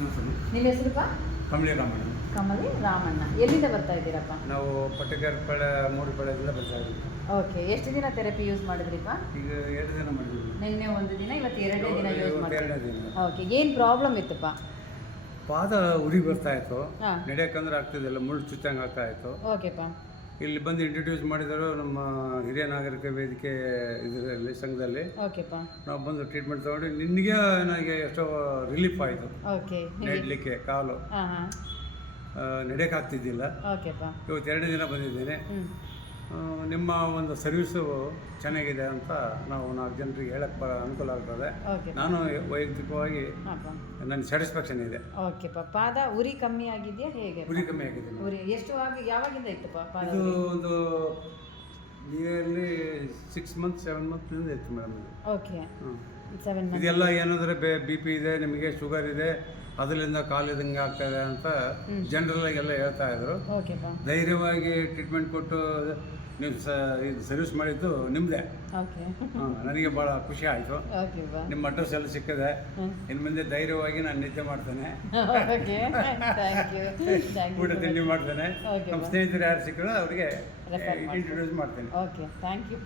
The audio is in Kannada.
ನಿಮ್ಮ ಹೆಸರುಪ್ಪ? ಕಮಲಿ ರಾಮಣ್ಣ. ಕಮಲಿ ರಾಮಣ್ಣ. ಎಲ್ಲಿಂದ ಬರ್ತಾ ಇದ್ದೀರಪ್ಪ? ನಾವು ಪಟ್ಟಕರ್ಪಳೆ ಮೂರು ಬೆಳೆದಿಂದ ಬರ್ತಾ ಇದ್ದೀವಿ. ಓಕೆ ಎಷ್ಟು ದಿನ ಥೆರಪಿ ಯೂಸ್ ಮಾಡಿದ್ರಿಪ್ಪ? ಈಗ ಎರಡು ದಿನ ಮಾಡಿದ್ವಿ ನಿನ್ನೆ ಒಂದು ದಿನ ಇವತ್ತು ಎರಡನೇ ದಿನ ಯೂಸ್ ಇವತ್ತು ಮಾಡಿ ಎರಡನೇ ದಿನ. ಓಕೆ ಏನು ಪ್ರಾಬ್ಲಮ್ ಇತ್ತಪ್ಪ? ಪಾದ ಉರಿ ಬರ್ತಾ ಇತ್ತು. ನಡೆಯಕ್ಕಂದ್ರೆ ಆಗ್ತಿದ್ದಿಲ್ಲ ಮುಳ್ಳು ಚುಚ್ಚಂಗೆ ಆಗ್ತಾ ಇತ್ತು. ಓಕೆಪ್ಪ. ಇಲ್ಲಿ ಬಂದು ಇಂಟ್ರೊಡ್ಯೂಸ್ ಮಾಡಿದರು ನಮ್ಮ ಹಿರಿಯ ನಾಗರಿಕ ವೇದಿಕೆ ಇದರಲ್ಲಿ ಸಂಘದಲ್ಲಿ. ಓಕೆಪ್ಪ ನಾವು ಬಂದು ಟ್ರೀಟ್ಮೆಂಟ್ ತಗೊಂಡು ನಿನಗೆ ನನಗೆ ಎಷ್ಟೋ ರಿಲೀಫ್ ಆಯಿತು. ಓಕೆ ನೆಡ್ಲಿಕ್ಕೆ ಕಾಲು. ನಡೆಯಕ್ಕಾಗ್ತಿದ್ದಿಲ್ಲ ಓಕೆಪ್ಪ ಇವತ್ತು ಎರಡನೇ ದಿನ ಬಂದಿದ್ದೇನೆ. ನಿಮ್ಮ ಒಂದು ಸರ್ವಿಸು ಚೆನ್ನಾಗಿದೆ ಅಂತ ನಾವು ನಾಲ್ಕು ಜನರಿಗೆ ಹೇಳಕ್ಕೆ ಬರ ಅನುಕೂಲ ಆಗ್ತದೆ. ಓಕೆ. ನಾನು ವೈಯಕ್ತಿಕವಾಗಿ ನನ್ನ ಸ್ಯಾಟಿಸ್ಫ್ಯಾಕ್ಷನ್ ಇದೆ. ಓಕೆ ಪಾಪ ಪಾದ ಉರಿ ಕಮ್ಮಿ ಆಗಿದೆಯಾ ಹೇಗೆ? ಉರಿ ಕಮ್ಮಿ ಆಗಿದೆ. ಉರಿ ಎಷ್ಟು ಆಗಿ ಯಾವಾಗಿಂದ ಇತ್ತು ಪಾದ ಇದು ಉರಿ? ಒಂದು ನಿಯರ್ಲಿ ಸಿಕ್ಸ್ ಮಂತ್ ಸೆವೆನ್ ಮಂತ್ನಿಂದ ಇತ್ತು ಮೇಡಮ್ ಇದು. ಓಕೆ. ಹ್ಮ್. ಸೆವೆನ್ ಮಂತ್ ಇದೆಲ್ಲ ಏನಂದ್ರೆ ಬಿ ಪಿ ಇದೆ ನಿಮಗೆ ಶುಗರ್ ಇದೆ ಅದರಿಂದ ಕಾಲಿದಂಗೆ ಆಗ್ತದೆ ಅಂತ ಜನರಲ್ ಎಲ್ಲ ಹೇಳ್ತಾ ಇದ್ರು. ಓಕೆಪ್ಪ ಧೈರ್ಯವಾಗಿ ಟ್ರೀಟ್ಮೆಂಟ್ ಕೊಟ್ಟು ನೀವು ಸ ಇದು ಸರ್ವಿಸ್ ಮಾಡಿದ್ದು ನಿಮ್ಮದೇ ಓಕೆ ನನಗೆ ಭಾಳ ಖುಷಿ ಆಯಿತು. ಓಕೆಪ್ಪ ನಿಮ್ಮ ಅಡ್ರೆಸ್ ಎಲ್ಲ ಸಿಕ್ಕಿದೆ. ಇನ್ ಇನ್ನು ಮುಂದೆ ಧೈರ್ಯವಾಗಿ ನಾನು ನಿದ್ದೆ ಮಾಡ್ತೇನೆ. ಓಕೆ ಥ್ಯಾಂಕ್ ಯು ಥ್ಯಾಂಕ್ ಊಟ ತಿಂಡಿ ಮಾಡ್ತೇನೆ. ನಮ್ಮ. ಸ್ನೇಹಿತರು ಯಾರು ಸಿಕ್ಕರೋ ಅವರಿಗೆ. ಇಂಟ್ರೊಡ್ಯೂಸ್ ಮಾಡ್ತೇನೆ. Okay thank you.